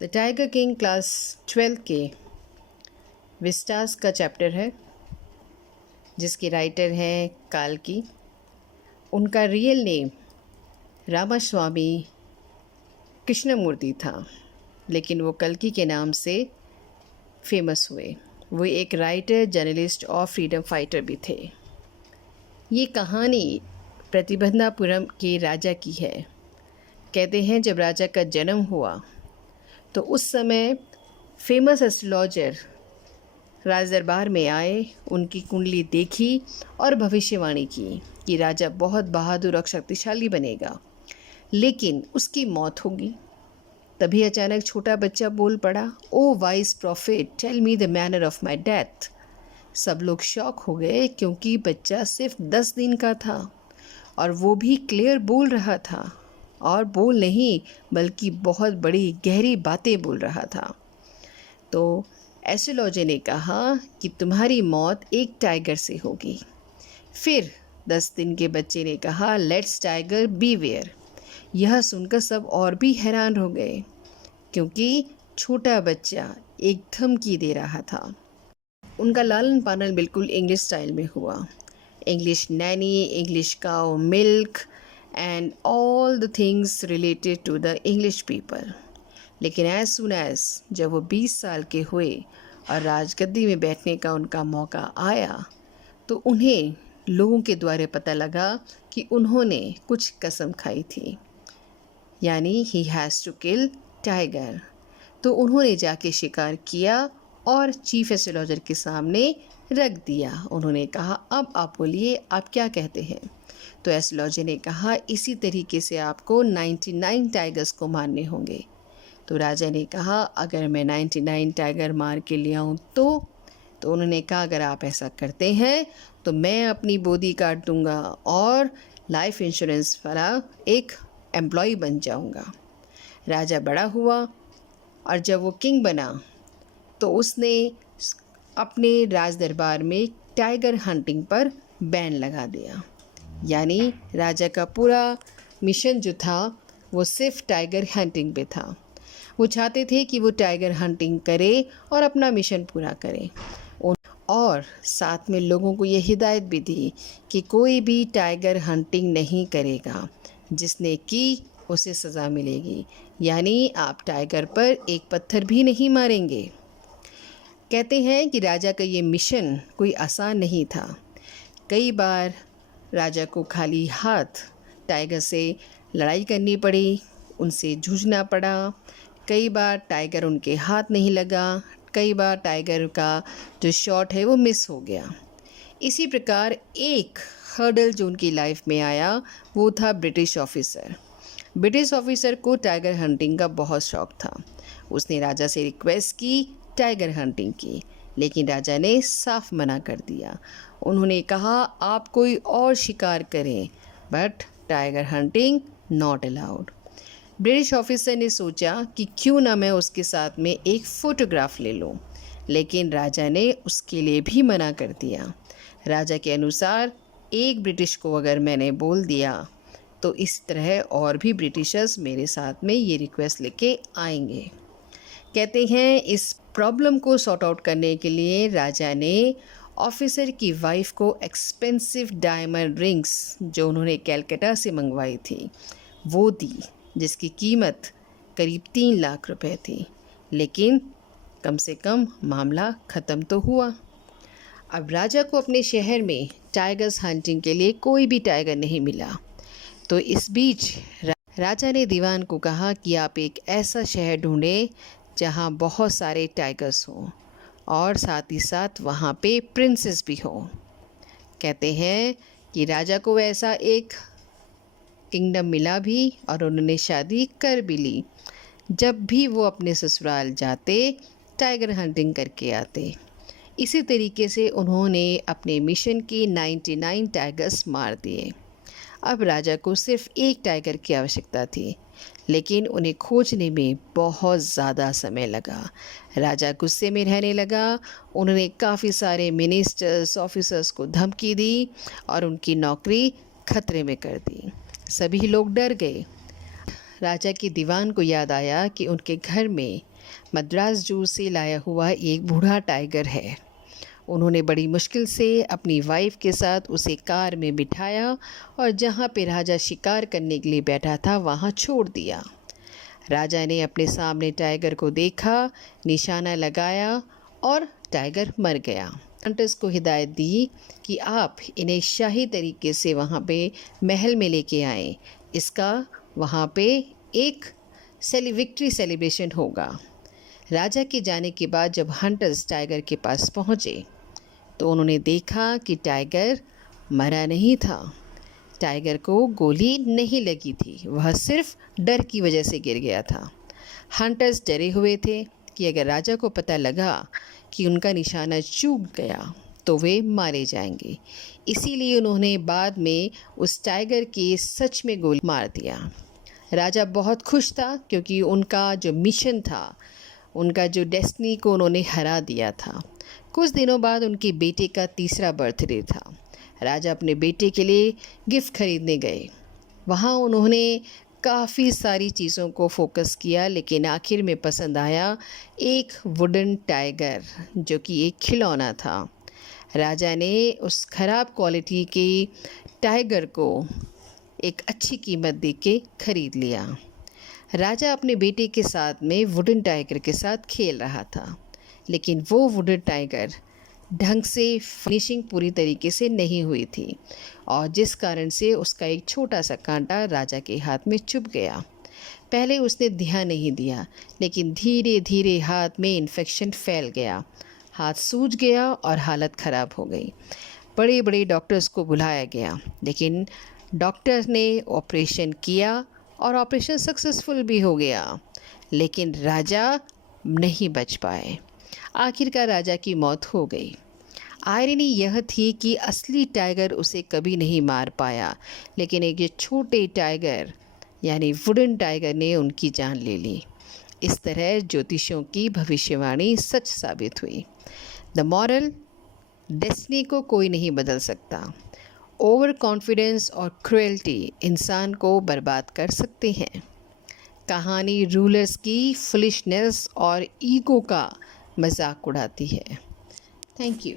The tiger king class 12 के Vistas का chapter है, जिसके राइटर हैं काल्की। उनका रियल नेम रामास्वामी कृष्णमूर्ति था, लेकिन वो कल्की के नाम से फेमस हुए। वो एक राइटर, जर्नलिस्ट और फ्रीडम फाइटर भी थे। ये कहानी प्रतिबंधापुरम के राजा की है। कहते हैं जब राजा का जन्म हुआ तो उस समय फेमस एस्ट्रोलॉजर राज दरबार में आए, उनकी कुंडली देखी और भविष्यवाणी की कि राजा बहुत बहादुर और शक्तिशाली बनेगा, लेकिन उसकी मौत होगी। तभी अचानक छोटा बच्चा बोल पड़ा, oh wise prophet, tell me the manner of my death. सब लोग शॉक हो गए, क्योंकि बच्चा सिर्फ 10 दिन का था और वो भी क्लियर बोल रहा था, और बोल नहीं बल्कि बहुत बड़ी गहरी बातें बोल रहा था। तो एस्ट्रोलॉजर ने कहा कि तुम्हारी मौत एक टाइगर से होगी। फिर 10 दिन के बच्चे ने कहा, लेट्स टाइगर बीवेयर। यह सुनकर सब और भी हैरान हो गए, क्योंकि छोटा बच्चा एक धमकी दे रहा था। उनका लालन पालन बिल्कुल इंग्लिश स्टाइल में हुआ। English nanny, English cow milk and all the things related to the English people. लेकिन एज सुन एज जब वो 20 साल के हुए और राजगद्दी में बैठने का उनका मौका आया, तो उन्हें लोगों के द्वारा पता लगा कि उन्होंने कुछ कसम खाई थी, यानी he has to kill tiger. तो उन्होंने जाके शिकार किया और चीफ एस्ट्रोलॉजर के सामने रख दिया। उन्होंने कहा, अब आप बोलिए, आप क्या कहते हैं? तो एस्ट्रोलॉजर ने कहा, इसी तरीके से आपको 99 टाइगर्स को मारने होंगे। तो राजा ने कहा, अगर मैं 99 टाइगर मार के ले आऊँ तो उन्होंने कहा, अगर आप ऐसा करते हैं तो मैं अपनी बोदी काट दूंगा और लाइफ इंश्योरेंस वाला एक एम्प्लॉय बन जाऊंगा। राजा बड़ा हुआ और जब वो किंग बना तो उसने अपने राज दरबार में टाइगर हंटिंग पर बैन लगा दिया। यानी राजा का पूरा मिशन जो था वो सिर्फ टाइगर हंटिंग पे था। वो चाहते थे कि वो टाइगर हंटिंग करे और अपना मिशन पूरा करे, और साथ में लोगों को ये हिदायत भी दी कि कोई भी टाइगर हंटिंग नहीं करेगा, जिसने की उसे सज़ा मिलेगी। यानी आप टाइगर पर एक पत्थर भी नहीं मारेंगे। कहते हैं कि राजा का ये मिशन कोई आसान नहीं था। कई बार राजा को खाली हाथ टाइगर से लड़ाई करनी पड़ी, उनसे जूझना पड़ा। कई बार टाइगर उनके हाथ नहीं लगा, कई बार टाइगर का जो शॉट है वो मिस हो गया। इसी प्रकार एक हर्डल जो उनकी लाइफ में आया वो था ब्रिटिश ऑफिसर। ब्रिटिश ऑफिसर को टाइगर हंटिंग का बहुत शौक था। उसने राजा से रिक्वेस्ट की टाइगर हंटिंग की, लेकिन राजा ने साफ मना कर दिया। उन्होंने कहा, आप कोई और शिकार करें, but tiger hunting not allowed. British officer ने सोचा कि क्यों ना मैं उसके साथ में एक फ़ोटोग्राफ ले लूं, लेकिन राजा ने उसके लिए भी मना कर दिया। राजा के अनुसार एक ब्रिटिश को अगर मैंने बोल दिया तो इस तरह और भी ब्रिटिशर्स मेरे साथ में ये रिक्वेस्ट लेके आएंगे। कहते हैं इस प्रॉब्लम को सॉर्ट आउट करने के लिए राजा ने ऑफिसर की वाइफ को एक्सपेंसिव डायमंड रिंग्स, जो उन्होंने कलकत्ता से मंगवाई थी, वो दी, जिसकी कीमत करीब 3 लाख रुपए थी। लेकिन कम से कम मामला ख़त्म तो हुआ। अब राजा को अपने शहर में टाइगर्स हंटिंग के लिए कोई भी टाइगर नहीं मिला। तो इस बीच राजा ने दीवान को कहा कि आप एक ऐसा शहर ढूंढें जहां बहुत सारे टाइगर्स हों और साथ ही साथ वहां पे प्रिंसेस भी हो। कहते हैं कि राजा को ऐसा एक किंगडम मिला भी और उन्होंने शादी कर भी ली। जब भी वो अपने ससुराल जाते टाइगर हंटिंग करके आते। इसी तरीके से उन्होंने अपने मिशन के 99 टाइगर्स मार दिए। अब राजा को सिर्फ एक टाइगर की आवश्यकता थी, लेकिन उन्हें खोजने में बहुत ज़्यादा समय लगा। राजा गुस्से में रहने लगा। उन्होंने काफ़ी सारे मिनिस्टर्स, ऑफिसर्स को धमकी दी और उनकी नौकरी खतरे में कर दी। सभी लोग डर गए। राजा के दीवान को याद आया कि उनके घर में मद्रास जू से लाया हुआ एक बूढ़ा टाइगर है। उन्होंने बड़ी मुश्किल से अपनी वाइफ के साथ उसे कार में बिठाया और जहाँ पे राजा शिकार करने के लिए बैठा था वहाँ छोड़ दिया। राजा ने अपने सामने टाइगर को देखा, निशाना लगाया और टाइगर मर गया। हंटर्स को हिदायत दी कि आप इन्हें शाही तरीके से वहाँ पे महल में लेके आएं। इसका वहाँ पे एक विक्ट्री सेलिब्रेशन होगा। राजा के जाने के बाद जब हंटर्स टाइगर के पास पहुँचे तो उन्होंने देखा कि टाइगर मरा नहीं था। टाइगर को गोली नहीं लगी थी, वह सिर्फ डर की वजह से गिर गया था। हंटर्स डरे हुए थे कि अगर राजा को पता लगा कि उनका निशाना चूक गया तो वे मारे जाएंगे। इसीलिए उन्होंने बाद में उस टाइगर के सच में गोली मार दिया। राजा बहुत खुश था क्योंकि उनका जो मिशन था, उनका जो डेस्टिनी को उन्होंने हरा दिया था। कुछ दिनों बाद उनके बेटे का तीसरा बर्थडे था। राजा अपने बेटे के लिए गिफ्ट खरीदने गए। वहाँ उन्होंने काफ़ी सारी चीज़ों को फोकस किया, लेकिन आखिर में पसंद आया एक वुडन टाइगर जो कि एक खिलौना था। राजा ने उस ख़राब क्वालिटी के टाइगर को एक अच्छी कीमत दे के ख़रीद लिया। राजा अपने बेटे के साथ में वुडन टाइगर के साथ खेल रहा था, लेकिन वो वुडन टाइगर ढंग से फिनिशिंग पूरी तरीके से नहीं हुई थी और जिस कारण से उसका एक छोटा सा कांटा राजा के हाथ में चुभ गया। पहले उसने ध्यान नहीं दिया, लेकिन धीरे धीरे हाथ में इन्फेक्शन फैल गया, हाथ सूज गया और हालत ख़राब हो गई। बड़े बड़े डॉक्टर्स को बुलाया गया, लेकिन डॉक्टर ने ऑपरेशन किया और ऑपरेशन सक्सेसफुल भी हो गया, लेकिन राजा नहीं बच पाए। आखिरकार राजा की मौत हो गई। आयरनी यह थी कि असली टाइगर उसे कभी नहीं मार पाया, लेकिन एक ये छोटे टाइगर यानी वुडन टाइगर ने उनकी जान ले ली। इस तरह ज्योतिषियों की भविष्यवाणी सच साबित हुई। द मॉरल, डेस्टिनी को कोई नहीं बदल सकता। ओवर कॉन्फिडेंस और क्रुएल्टी इंसान को बर्बाद कर सकते हैं। कहानी रूलर्स की फुलिशनेस और ईगो का मजाक उड़ाती है। Thank you.